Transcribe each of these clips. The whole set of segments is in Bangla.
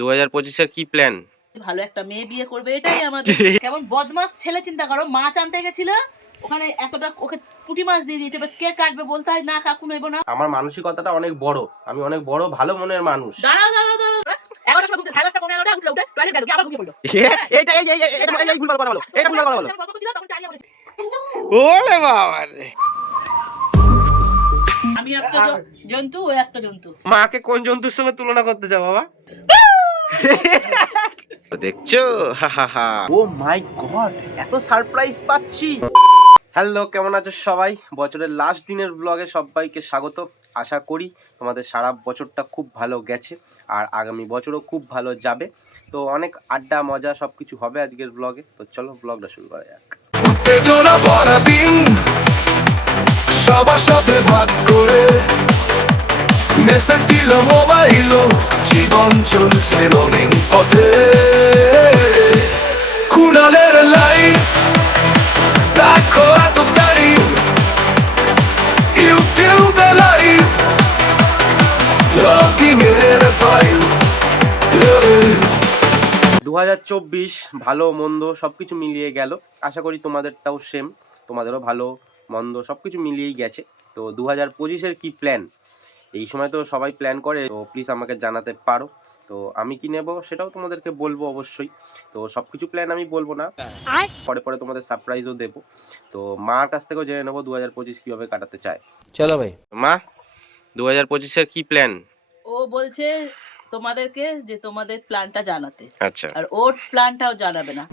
2025-এর কি প্ল্যান? ভালো একটা মেয়ে বিয়ে করবে, এটাই আমাদের। কেমন বদমাস ছেলে, চিন্তা করো, মাছ আনতে গেছিল, ওখানে এতটা ওকে পুঁটি মাছ দিয়ে দিয়েছে, এবার কে কাটবে? বলতে হয় না কাকু নেবো না। আমার মানসিকতাটা অনেক বড়, আমি অনেক বড় ভালো মনের মানুষ। দাঁড়াও দাঁড়াও দাঁড়াও, 11টার সময় ঘুমতে, 11:30 15 উঠলো, উঠে টয়লেট গেল, আবার ঘুমিয়ে পড়লো। এইটা এই ভুলভাল কথা বলো, এটা ভুলভাল কথা বলো। ওরে বাবা রে, আমি একটা জন্তু, ও একটা জন্তু। মাকে কোন জন্তুর সঙ্গে তুলনা করতে যাও বাবা? দেখছো, ও মাই গড, এত সারপ্রাইজ পাচ্ছি। হ্যালো, কেমন আছো সবাই? বছরের লাস্ট দিনের ব্লগে সবাইকে স্বাগত। আশা করি তোমাদের সারা বছরটা খুব ভালো গেছে আর আগামী বছরও খুব ভালো যাবে। তো অনেক আড্ডা মজা সবকিছু হবে আজকের ব্লগে। তো চলো ব্লগটা শুরু করা যাক। উত্তেজনা ভরা দিন, সবার সাথে ভাগ করে মেসেজ দিল মোবাইল, জীবন চলছে রঙিন পথে। কুণালের লাইফ দেখো এত স্টাইল, ইউটিউবে লাইভ লগিং এর ফাইল। 2024 ভালো মন্দ সবকিছু মিলিয়ে গেল। আশা করি তোমাদেরটাও সেম, তোমাদেরও ভালো মন্দ সবকিছু মিলিয়েই গেছে। তো 2025-এর কি প্ল্যান? এই সময় তো সবাই প্ল্যান করে, তো প্লিজ আমাকে জানাতে পারো। তো আমি কি নেব সেটাও তোমাদেরকে বলবো অবশ্যই। তো সবকিছু প্ল্যান আমি বলবো না, পরে পরে তোমাদের সারপ্রাইজও দেবো। তো মার কাছ থেকেও জেনে নেবো 2025 কিভাবে কাটাতে চায়। চলো ভাই। মা, 2025-এর কি প্ল্যান? ও বলছে তোমাদেরকে যে তোমাদের প্ল্যানটা জানাতে। আচ্ছা, আর ওর প্ল্যানটাও জানাবে না।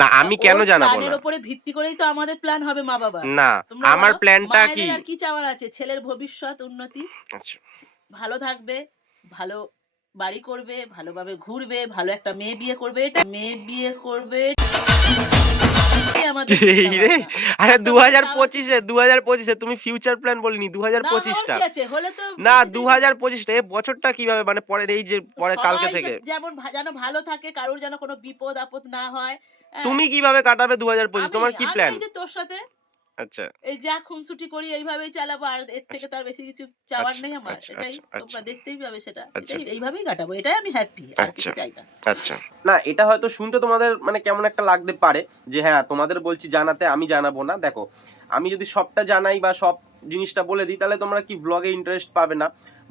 না আমি কেন জানাবো না? প্ল্যানের উপরে ভিত্তি করেই তো আমাদের প্ল্যান হবে মা বাবা। না, তোমরা আমার বলো, প্ল্যানটা কি? মায়েদের আর কি চাওয়ার আছে? ছেলের ভবিষ্যৎ উন্নতি, আচ্ছা, ভালো থাকবে, ভালো বাড়ি করবে, ভালোভাবে ঘুরবে, ভালো একটা মেয়ে বিয়ে করবে, এটা মেয়ে বিয়ে করবে। এটাই আমাদের এই রে, চিন্তাভাবনা। আরে আর তোমাদের 2025-এ তুমি ফিউচার প্ল্যান বলিনি, না, 2025টা। কি আছে? হলে তো না, বেঁচে যেতে হবে। 2025টা এই বছরটা কিভাবে, মানে পরের এই যে পরে কালকে সবাই থেকে যেমন যেন ভালো থাকে, কারোর যেন কোনো বিপদ আপদ না হয়। হ্যাঁ, তুমি কিভাবে কাটাবে 2025? আমি তোমার কি আমি প্ল্যান? এই যে তোর সাথে আচ্ছা এই যা খুনসুটি করি এইভাবেই চালাবো, আর এর থেকে তার বেশি কিছু চাওয়ার আচ্ছা নেই আমার। আচ্ছা এটাই আচ্ছা তোমরা আচ্ছা দেখতেই পাবে, সেটা আচ্ছা এটাই এইভাবেই কাটাবো, এটাই আমি হ্যাপি, আর আচ্ছা কিছু চাই না। আচ্ছা। না, এটা হয়তো শুনতে তোমাদের মানে কেমন একটা লাগতে পারে যে হ্যাঁ তোমাদের বলছি জানাতে, আমি জানাবো না। দেখো, আমি যদি সবটা জানাই বা সব জিনিসটা বলে দিই তাহলে তোমরা কি ব্লগে ইন্টারেস্ট পাবে না?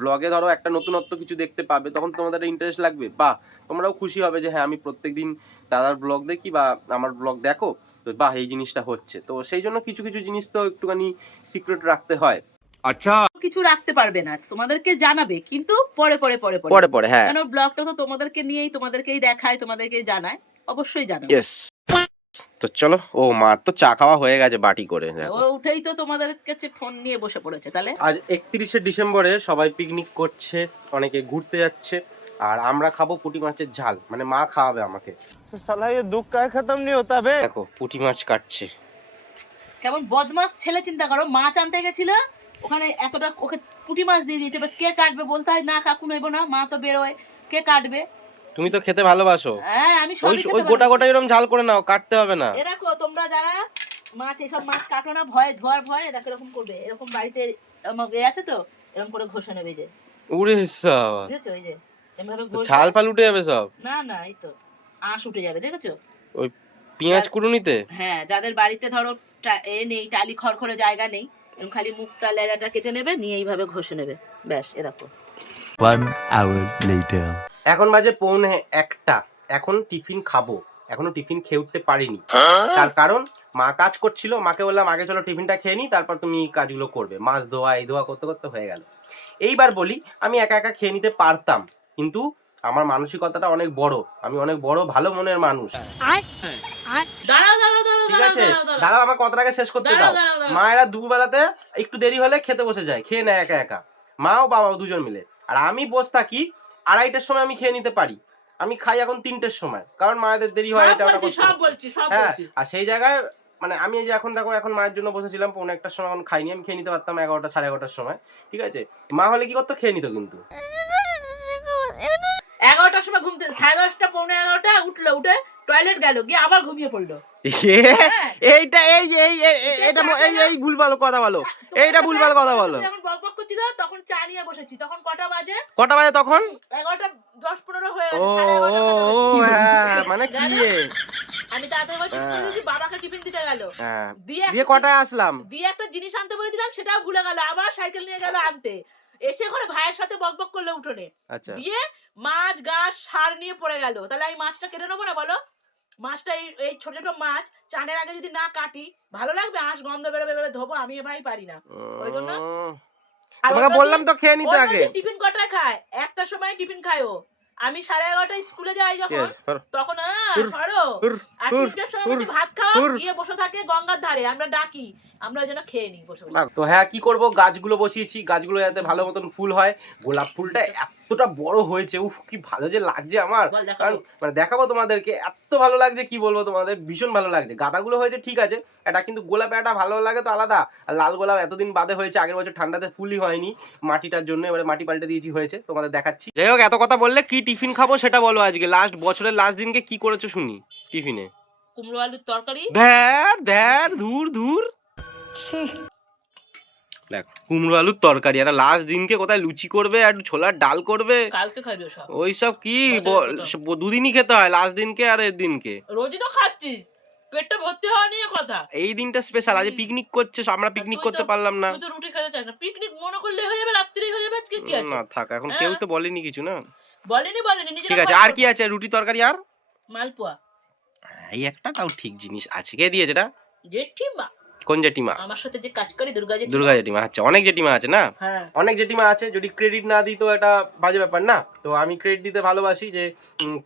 ব্লগে ধরো একটা নতুনত্ব কিছু দেখতে পাবে, তখন তোমাদের ইন্টারেস্ট লাগবে, বা তোমরাও খুশি হবে যে হ্যাঁ আমি প্রত্যেকদিন দাদার ব্লগ দেখি বা আমার ব্লগ দেখো, তো বাহ এই জিনিসটা হচ্ছে। তো সেই জন্য কিছু কিছু জিনিস তো একটুখানি সিক্রেট রাখতে হয়। আচ্ছা, কিছু রাখতে পারবে না, তোমাদেরকে জানাবে, কিন্তু পরে পরে পরে পরে পরে পরে, হ্যাঁ। কেন ব্লগটা তো তোমাদেরকে নিয়েই, তোমাদেরকেই দেখায়, তোমাদেরকেই জানায়, অবশ্যই জানাবে। ইয়েস। তো চলো, ও মা তো চা খাওয়া হয়ে গেছে বাটি করে, ও দেখো। উঠেই তো তোমাদের কাছে ফোন নিয়ে বসে পড়েছে। তাহলে আজ 31শে ডিসেম্বরে সবাই পিকনিক করছে, অনেকে ঘুরতে যাচ্ছে, আর আমরা খাবো পুঁটি মাছের ঝাল, মানে মা খাওয়াবে আমাকে। সালা ये दुख का खत्म नहीं होता बे। দেখো পুঁটি মাছ কাটছে। কেমন বদমাস ছেলে, চিন্তা করো, মাছ আনতে গেছিল, ওখানে এতটা ওকে পুঁটি মাছ দিয়ে দিয়েছে, এবার কে কাটবে? বলতে হয় না কাকু নেবো না, মা তো বেরোয়, কে কাটবে? তুমি তো খেতে ভালোবাসো, হ্যাঁ, আমি ওই সবই ওই খেতে গোটা ভালোবাসি। গোটা এরকম ঝাল করে নাও, কাটতে হবে না। এ দেখো, তোমরা যারা মাছ এসব মাছ কাটো না, ভয় ধোয়ার ভয়, দেখো এরকম করবে, এরকম বাড়িতে আমার এ আছে তো, এরকম করে ঘষে নেবে, এই যে উড়ে সাবা, বুঝেছো, এই যে এভাবে ঘষবে। ঝাল ফাল উঠে যাবে সব। না না, এই তো আঁশ উঠে যাবে, দেখেছো? ওই পেঁয়াজ কুড়ুনিতে। হ্যাঁ, যাদের বাড়িতে ধরো এ নেই, টালি খড়খড়ে জায়গা নেই, এরকম খালি মুখটা লেজাটা কেটে নেবে, নিয়ে এইভাবে ঘষে নেবে, ব্যাস। এ দেখো, 1 hour later. এখন বাজে 1:45, এখন টিফিন খাবো, এখনো টিফিন খেয়ে উঠতে পারিনি। তার কারণ মা কাজ করছিল, মাকে বললাম আগে চলো টিফিনটা খেয়ে নিই, তারপর তুমি কাজগুলো করবে। মাছ ধোয়া এই ধোয়া করতে করতে হয়ে গেল। এইবার বলি, আমি একা একা খেয়ে নিতে পারতাম, কিন্তু আমার মানসিকতাটা অনেক বড়, আমি অনেক বড় ভালো মনের মানুষ। দাঁড়াও দাঁড়াও দাঁড়াও ঠিক আছে, দাঁড়াও দাঁড়াও দাঁড়াও আমার কথাটাকে শেষ করতে দাও। দাঁড়াও দাঁড়াও। মায়েরা দুপুরবেলাতে একটু দেরি হলে খেতে বসে যায়, খেয়ে নেয় একা একা, মাও বাবাও দুজন মিলে। আর আমি বসে থাকি 2:30টার সময়, আমি খেয়ে নিতে পারি। আমি খাই এখন 3টের সময়, কারণ মায়েদের দেরি হয়, এটা ওটা করতে সব করতে। বলছি সব হ্যাঁ, বলছি। আর সেই জায়গায় মানে আমি এই যে এখন দেখো, এখন মায়ের জন্য বসেছিলাম 1:45টার সময়, এখন খাইনি, আমি খেয়ে নিতে পারতাম 11টা 11:30টার সময়। ঠিক আছে, মা হলে কি করতো, খেয়ে নিত কিন্তু। 11টার সময় ঘুমতে, 10:30 পৌনে 11টা উঠলো, উঠে টয়লেট গেল, গিয়ে আবার ঘুমিয়ে পড়লো। এইটা এই এই এটা এই ভুলভাল কথা বলো, এইটা ভুলভাল কথা বলো। যখন বকবক করছিল তখন চা নিয়ে বসেছি, তখন কটা বাজে? কটা বাজে তখন? 11:10-15 হয়ে ও গেছে, 11:30 ও হ্যাঁ, মানে কি জানো? এ? আমি তাড়াতাড়ি করে টিফিন করে দিয়েছি, বাবাকে টিফিন দিতে গেল। হ্যাঁ, দিয়ে দিয়ে কটায় আসলাম? দিয়ে একটা জিনিস আনতে বলেছিলাম, সেটাও ভুলে গেল, আবার সাইকেল নিয়ে গেল আনতে। এসে ঘরে ভাইয়ের সাথে বকবক করলো উঠোনে। আচ্ছা, দিয়ে মাছ গাছ সার নিয়ে পড়ে গেল। তাহলে আমি মাছটা কেটে নেবো না বলো? মাছটা এই ছোট ছোট মাছ চানের আগে যদি না কাটি ভালো লাগবে? আঁশ গন্ধ বেরোবে, ধোবো আমি ভাই পারি না। ওই জন্য আর তোমাকে ওটা বললাম দিয়ে- তো খেয়ে নিতে ওটা আগে। দিয়ে টিফিন কটায় খায়? একটার সময় টিফিন খায় ও। আমি 11:30টায় স্কুলে যাই যখন, তখন সরো আর 3টার সময় বলছি ভাত খাও, গিয়ে বসে থাকে গঙ্গার ধারে, আমরা ডাকি, আমরা ওই জন্য খেয়ে নিই বসে বসে। তো হ্যাঁ, কি করব, গাছগুলো বসিয়েছি, গাছগুলো যাতে ভালো মতন ফুল হয়। গোলাপ ফুলটা এতটা বড় হয়েছে, উফ কি ভালো যে লাগছে আমার। বল দেখাবো। কারণ মানে দেখাবো তোমাদেরকে, এত ভালো লাগছে কি বলবো তোমাদের, ভীষণ ভালো লাগছে। গাঁদাগুলো হয়েছে ঠিক আছে, এটা কিন্তু গোলাপ একটা ভালো লাগে তো আলাদা। আর লাল গোলাপ এতদিন বাদে হয়েছে, আগের বছর ঠান্ডাতে ফুলই হয়নি মাটিটার জন্য, এবারে মাটি পাল্টে দিয়েছি, হয়েছে, তোমাদের দেখাচ্ছি। যাই হোক, এত কথা বললে কি টিফিন খাবো সেটা বলো আজকে। বছরের লাস্ট দিনকে কি করেছো শুনি টিফিনে? কুমড়ো আলুর তরকারি। ধুর দেখ, কুমড়ো আলুর তরকারি, আর লাস্ট দিনকে কোথায় লুচি করবে আর ছোলার ডাল করবে। কালকে খাবি ওসব? ওইসব কি বাজারের দুদিনই খেতে হয়, লাস্ট দিনকে আর এর দিনকে। রোজই তো খাচ্ছিস, পেটটা ভর্তি হওয়া নিয়ে কথা। এই দিনটা স্পেশাল, আজ পিকনিক করছে, আমরা পিকনিক করতে পারলাম না। তুই তো রুটি খেতে চাস না, পিকনিক মনে করলে হয়ে যাবে, রাত্রেই হয়ে যাবে, আজকে কি আছে? না থাক, এখন কেউ তো বলেনি কিছু না। বলেনি নিজে। ঠিক আছে, আর কি আছে? রুটি তরকারি আর মালপোয়া। এই একটা তাও ঠিক জিনিস আছে। কে দিয়েছে এটা? জেঠিমা। কোন জেঠিমা? আমার সাথে যে কাজ করে দুর্গা জেঠিমা। আচ্ছা, অনেক জেঠিমা আছে না? হ্যাঁ, অনেক জেঠিমা আছে, যদি ক্রেডিট না দিই তো এটা বাজে ব্যাপার না। তো আমি ক্রেডিট দিতে ভালোবাসি, যে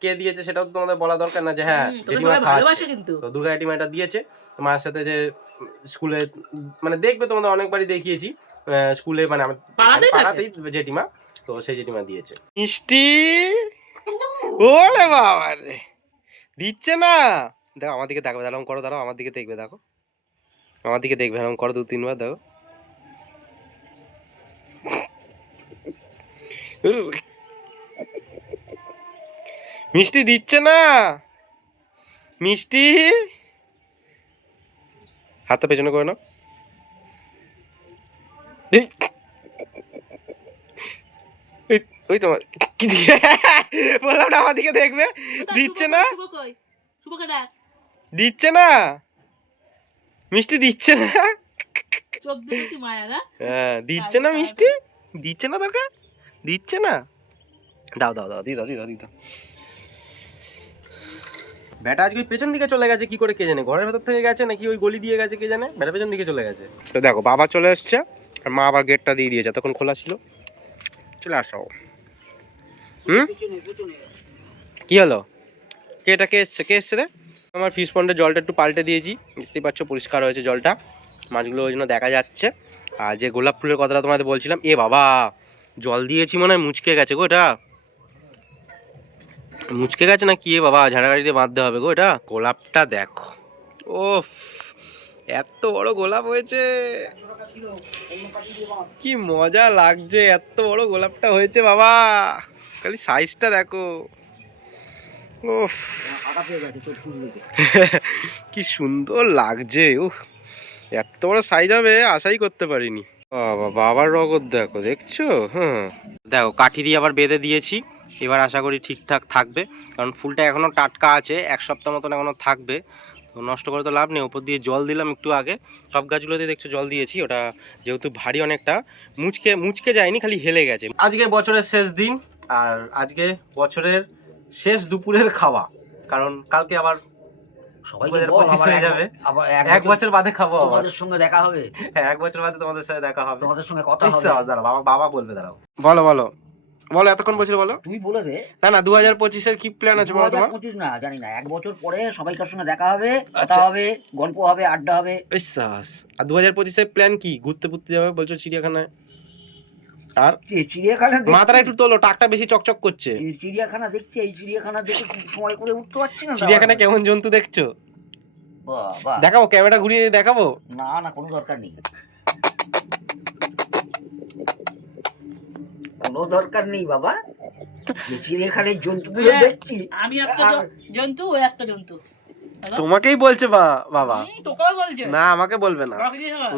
কে দিয়েছে সেটাও তো তোমাদের বলা দরকার না, যে হ্যাঁ জেঠিমা ভালোবাসে কিন্তু। তো দুর্গা জেঠিমা এটা দিয়েছে। মার সাথে যে স্কুলে মানে দেখবে তোমাদের অনেকবারই দেখিয়েছি, স্কুলে মানে পাড়াতেই জেঠিমা, তো সেই জেঠিমা দিয়েছে মিষ্টি। ওরে বাবা রে, দিচ্ছে না। দেখো আমার দিকে দেখবে, দাঁড়াও করো, দাঁড়াও আমার দিকে দেখবে, দেখো আমার দিকে দেখবে, এরকম করো 2-3 বার, দেখো মিষ্টি দিচ্ছে না। মিষ্টি, হাতটা পেছনে করে নাও। ওই তোমার কি দিয়ে বললাম না আমার দিকে দেখবে। দিচ্ছে না, দিচ্ছে না মিষ্টি, দিচ্ছে না। হ্যাঁ, দিচ্ছে না মিষ্টি, দিচ্ছে না তোকে, দিচ্ছে না। দাও দাও দাও, দি দাও, দি দাও, দি দাও। ব্যাটা আজকে পেছন দিকে চলে গেছে, কি করে কে জানে, ঘরের ভেতর থেকে গেছে নাকি ওই গলি দিয়ে গেছে কে জানে, ব্যাটা পেছন দিকে চলে গেছে। তো দেখো বাবা চলে এসছে, আর মা আবার গেটটা দিয়ে দিয়েছে, তখন খোলা ছিল। চলে আসো। কি হলো? কে এসছে রে? আমার ফিশ পন্ডের জলটা একটু পাল্টে দিয়েছি, দেখতেই পাচ্ছ পরিষ্কার হয়েছে জলটা, মাছগুলো ওই জন্য দেখা যাচ্ছে। আর যে গোলাপ ফুলের কথাটা তোমাদের বলছিলাম, এ বাবা জল দিয়েছি মনে হয় মুচকে গেছে গো, এটা মুচকে গেছে না কি এ বাবা, ঝাড়াগাড়ি দিয়ে বাঁধতে হবে গো এটা। গোলাপটা দেখো, ও এত বড় গোলাপ হয়েছে, কি মজা লাগছে, এত বড় গোলাপটা হয়েছে বাবা, খালি সাইজটা দেখো, উফ কি সুন্দর লাগছে, উফ এত বড় সাইজ হবে আশাই করতে পারিনি। বাবা, বাবার রগত দেখো, দেখছো? হ্যাঁ দেখো, কাঠি দিয়ে আবার বেঁধে দিয়েছি, এবার আশা করি ঠিকঠাক থাকবে, কারণ ফুলটা এখনো টাটকা আছে, 1 সপ্তাহ মতন এখনো থাকবে, তো নষ্ট করে তো লাভ নেই। ওপর দিয়ে জল দিলাম একটু আগে, সব গাছগুলোতে দেখছো জল দিয়েছি, ওটা যেহেতু ভারী অনেকটা, মুচকে যায়নি, খালি হেলে গেছে। আজকে বছরের শেষ দিন, আর আজকে বছরের শেষ দুপুরের খাওয়া, কারণ কালকে আবার 2025 হয়ে যাবে, আবার 1 বছর বাদে খাবো, তোমাদের সঙ্গে দেখা হবে। হ্যাঁ, 1 বছর বাদে তোমাদের সাথে দেখা হবে, তোমাদের সঙ্গে কথা হবে। দাঁড়াও, বাবা বলবে, দাঁড়াও। বলো এতক্ষণ বলছিল, বলো। তুই বলে দে না 2025-এর কি প্ল্যান আছে বাবা তোমার? 2025 না জানি না, 1 বছর পরে সবাইকার সঙ্গে দেখা হবে, কথা হবে, গল্প হবে, আড্ডা হবে। বিশ্বাস। আর 2025-এর প্ল্যান কি? ঘুরতে যাবে বলছো চিড়িয়াখানায়, আর চিড়িয়াখানা মাথাটা একটু তোলো, টাকটা বেশি চকচক করছে। চিড়িয়াখানা দেখছি, এই চিড়িয়াখানা দেখে সময় করে উঠতে পারছি না। চিড়িয়াখানায় কেমন জন্তু দেখছো? বাবা দেখাবো, ক্যামেরা ঘুরিয়ে দেখাবো? না কোনো দরকার নেই, কোনো দরকার নেই বাবা, যে চিড়িয়াখানার জন্তুগুলো দেখছি, আমি একটা জন্তু, ও একটা জন্তু। তোমাকেই বলছে বাবা, তোকেও বলছে না আমাকে বলবে না,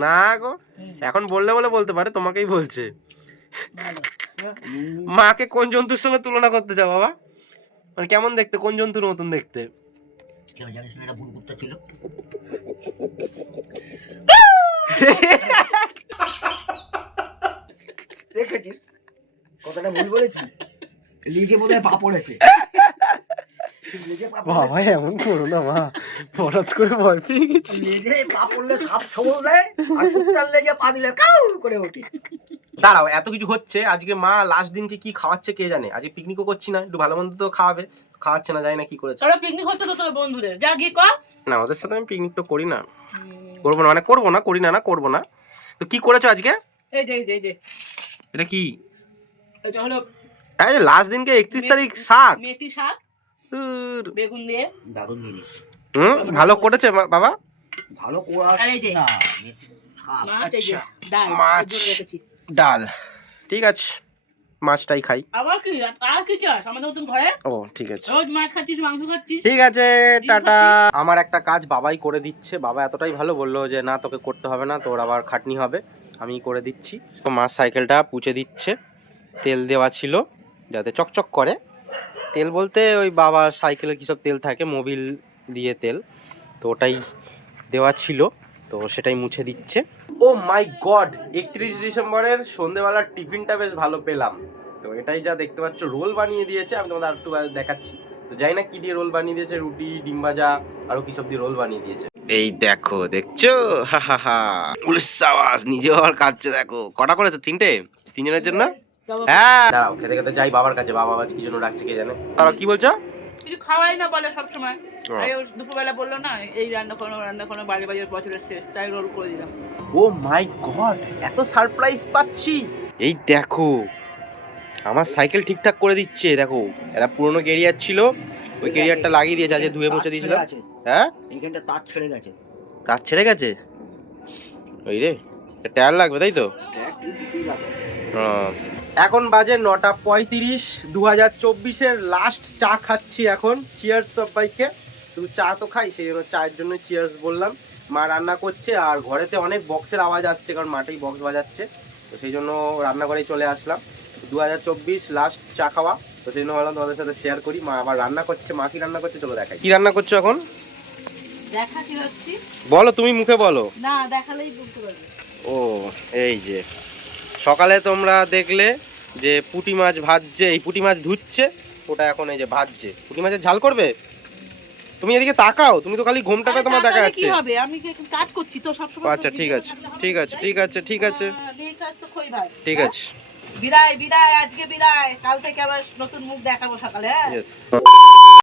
না গো, এখন বললে বলতে পারে, তোমাকেই বলছে। ভালো। মাকে কোন জন্তুর সঙ্গে তুলনা করতে চাও বাবা? মানে কেমন দেখতে, কোন জন্তুর মতন দেখতে? কেন জানিস না এটা ভুল করতে ছিল? দেখেছিস কথাটা ভুল বলেছি? লিজে বোধহয় পা পড়েছে। লিজে পা পড়েছে। বাবা এমন করো না মা, হঠাৎ করে ভয় পেয়ে গেছি। লিজে পা পড়লে সাপ সবল দেয়, আর কুত্তার লেগে পা দিলে কাউ করে ওঠে। দাঁড়াও, এত কিছু হচ্ছে, আজকে মা লাস্ট দিনকে কি খাওয়াচ্ছে কে জানে। আজকে পিকনিকও করছি না, একটু ভালো মন্দ তো খাওয়াবে, খাওয়াচ্ছে না, জানি না কি করেছে। চলো পিকনিক হচ্ছে তো তোর বন্ধুদের, যা গিয়ে কর। না ওদের সাথে আমি পিকনিক তো করি না, করবো না, মানে করবো না, করি না, করবো না। তো কি করেছো আজকে? এই যে এই যে এই যে এটা কি? এটা হলো এই লাস্ট দিনকে 31 তারিখ শাক। মেথি শাক ধুর। বেগুন দিয়ে। দারুণ জিনিস। ভালো করেছে বাবা। ভালো কোয়া আর এই যে না মেথি শাক। মাছ, এই যে ডাল মাছ। জোরে রেখেছি। ডাল, ঠিক আছে, মাছটাই খাই। আবার কি আর কি চাস আমাদের মতন ঘরে? ও ঠিক আছে, রোজ মাছ খাচ্ছিস, মাংস খাচ্ছিস। ঠিক আছে, টাটা। আমার একটা কাজ বাবাই করে দিচ্ছে, বাবা এতটাই ভালো, বললো যে না তোকে করতে হবে না, তোর আবার খাটনি হবে, আমি করে দিচ্ছি। তো মা সাইকেলটা পুছে দিচ্ছে, তেল দেওয়া ছিল যাতে চকচক করে। তেল বলতে ওই বাবার সাইকেলের কী সব তেল থাকে, মোবিল দিয়ে তেল, তো ওটাই দেওয়া ছিল, তো সেটাই মুছে দিচ্ছে। ও মাই গড, 31 ডিসেম্বরের সন্ধেবেলার টিফিনটা বেশ ভালো পেলাম। তো এটাই যা দেখতে পাচ্ছ, রোল বানিয়ে দিয়েছে, আমি তোমাদের আরেকটু দেখাচ্ছি। তো জানি না কি দিয়ে রোল বানিয়ে দিয়েছে, রুটি, ডিম ভাজা, আরো কি সব দিয়ে রোল বানিয়ে দিয়েছে। এই দেখো, দেখছো, হা হা হা, পুলিশ আওয়াজ নিজেও আর কাটছে। দেখো কটা করেছো, 3টে, 3 জনের জন্য। তবে হ্যাঁ দাঁড়াও, খেতে খেতে যাই বাবার কাছে, বাবা আজ কি জন্য ডাকছে কে জানে। তারা কি বলছো? কিছু খাওয়াই না বলে সব সময়। ও। এই দুপুরবেলা বললো না এই রান্না কোনো বাজে বাজে বছরের শেষ, তাই রোল করে দিলাম। ও মাই গড, এত সারপ্রাইজ পাচ্ছি। এই দেখো, আমার সাইকেল ঠিকঠাক করে দিচ্ছে। দেখো, এটা পুরনো ক্যারিয়ার ছিল, ওই ক্যারিয়ারটা লাগিয়ে দিয়েছে, আজকে ধুয়ে মুছে দিয়েছিলাম। আছে হ্যাঁ, এইখানটা তার ছেড়ে গেছে। কাজ ছেড়ে গেছে, ওই রে, টায়ার লাগবে তাই তো। এখন বাজে 9:35, 2024-এর লাস্ট চা খাচ্ছি এখন। চিয়ার্স সবাইকে। শুধু চা তো খাই, সেই জন্য চায়ের জন্য চিয়ার্স বললাম। মা রান্না করছে, আর ঘরেতে অনেক বক্সের আওয়াজ আসছে, কারণ মাঠেই বক্স বাজাচ্ছে, তো সেই জন্য রান্নাঘরেই চলে আসলাম। 2024 লাস্ট চা খাওয়া, তো সেই জন্য ভাবলাম তোমাদের সাথে শেয়ার করি। মা আবার রান্না করছে, মা কি রান্না করছে চলো দেখাই। কি রান্না করছো এখন দেখা কি হচ্ছে বলো, তুমি মুখে বলো। না, দেখালেই বুঝতে পারবে। ও এই যে সকালে তোমরা দেখলে যে পুঁটি মাছ ভাজছে, এই পুঁটি মাছ ধুচ্ছে, ওটা এখন এই যে ভাজছে। পুঁটি মাছের ঝাল করবে। তুমি এদিকে তাকাও, তুমি তো খালি ঘুমটাকে তোমার দেখা তাহলে যাচ্ছে। কি হবে, আমি কি কাজ করছি তো সব সময়। আচ্ছা ঠিক আছে, ঠিক আছে, ঠিক আছে, ঠিক আছে, এই কাজ তো কই ভাই। ঠিক আছে। বিদায় বিদায়, আজকে বিদায়, কাল থেকে আবার নতুন মুখ দেখাবো সকালে। হ্যাঁ ইয়েস।